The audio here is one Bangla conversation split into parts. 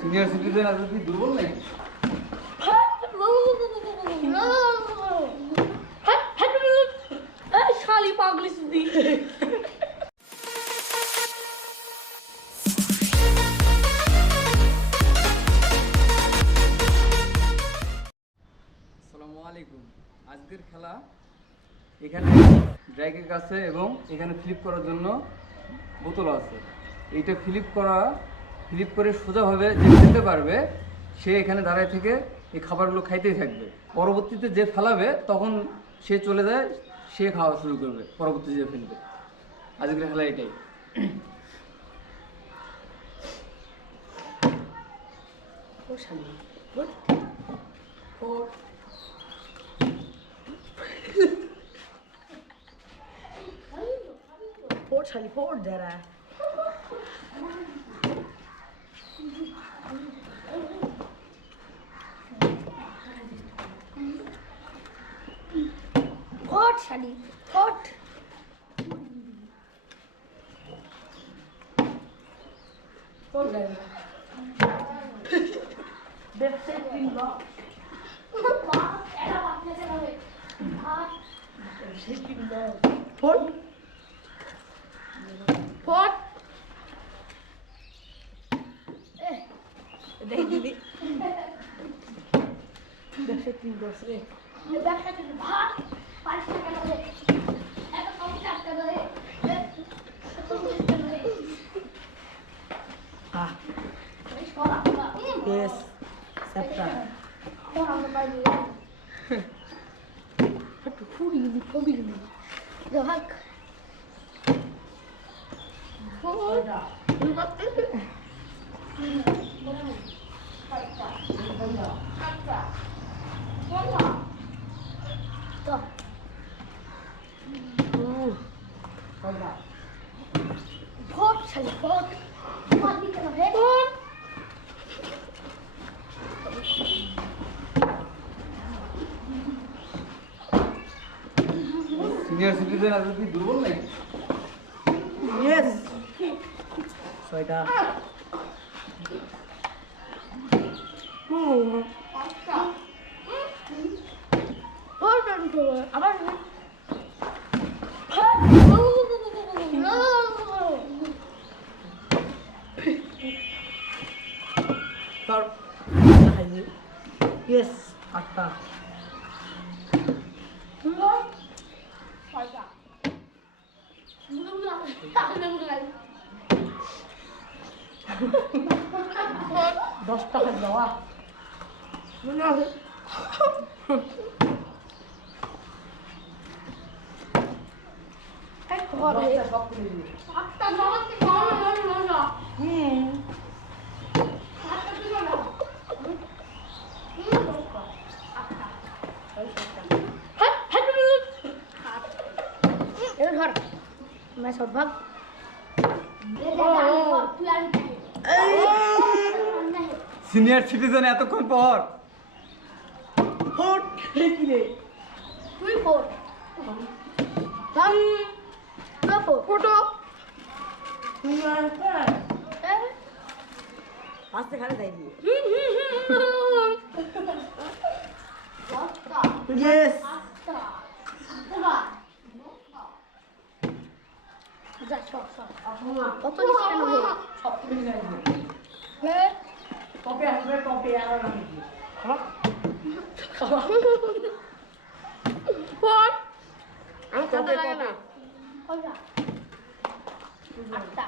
সিনিয়র সিটিজেন আর কি দুর্বল নাই শালি পাগলি সুদি আসসালামু আলাইকুম। আজকের খেলা এখানে ড্রাই কেক আছে এবং এখানে ফ্লিপ করার জন্য বোতল আছে। এইটা ফ্লিপ করে সোজাভাবে যে খেতে পারবে সে এখানে দাঁড়ায় থেকে এই খাবারগুলো খাইতেই থাকবে। পরবর্তীতে যে ফেলাবে তখন সে চলে যায়, সে খাওয়া শুরু করবে, পরবর্তীতে যে ফেলবে। আজকের খেলা এটাই। Yes, septa. সিনিয়র সিটিজেন আর কি দুর্বল নাই Yes. Soida. আবার Yes, atta. Dos টাকা দেওয়া मैं शॉट भाग সিনিয়র সিটিজেন এতক্ষণ পর ফোট কি রে তুই ফোর দাম না ফোটো আস্তে খালি যাই দিয়ে Yes. যা সব কত নিচে কেন হে সব মিলে যাই হে কপি আসবে কপি আর আমি হ্যাঁ ফোর আমি কত লাগে না কয়টা আটটা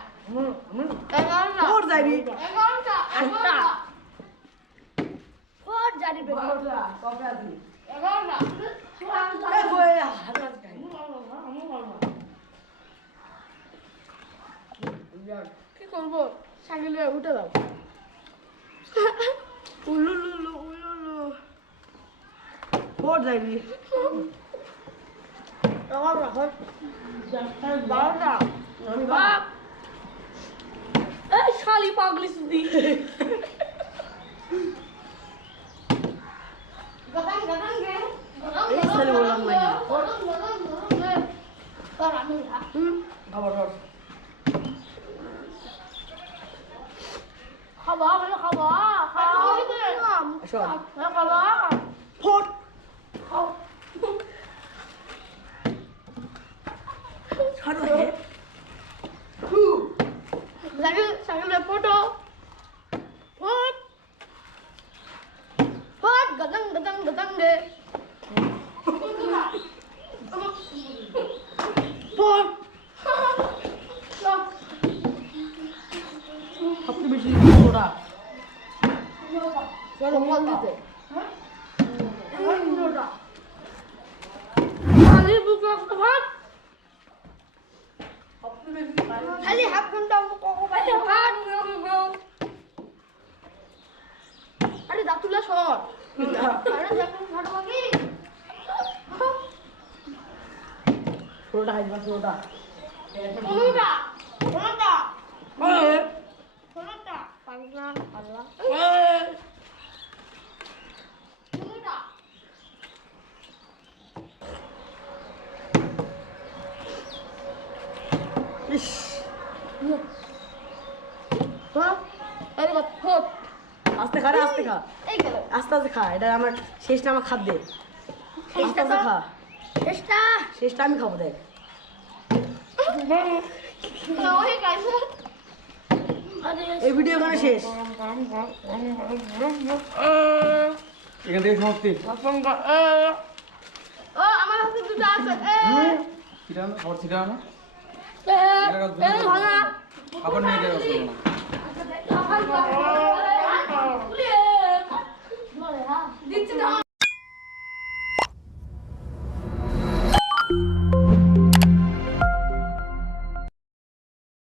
এগারোটা ফোর যাইবি এগারোটা আটটা ফোর যাবি কপি আসবি এগারোটা এই বই হাজার গাই কি করবো সাইকেলে উঠে দাও উলুলুলু উলুলু ফোর যাইবি বারোটা এই শালি পাগলি সুদি এই সালে বললাম না ধর আমি খা খাবার ধর খাবা বলে খাবা খাবা সব খাবা ফট ছাড়ো হে lagi sambil foto hot hot gadang gadang gadang deh ফট সবচেয়ে বেশি ওরা চলো ফল দিতে খালি বুক হট সবচেয়ে বেশি খালি হাফ ঘন্টা কখন বাইরে হাট আরে দাতুলা সর আরে দেখুন হাট বাকি ষোলোটা খাইবা ষোলোটা কোনটা কোনটা কোনটা পাগলা পাগলা কোনটা ইস হ্যাঁ এই দেখ হট আস্তে খা রে আস্তে খা এই গেল আস্তে আস্তে খা এটা আমার শেষটা আমার খাদ্যে আস্তে আস্তে খা চেষ্টা শেষটা আমি খাবো দেখ ওই গাইছে আরে এই ভিডিও এখানে শেষ এখান থেকে সমাপ্তি। ও আমার হাতে দুটো আছে ছিটানো খাবার ছিটানো ভালো খাবার নিয়ে গেলে দিচ্ছি না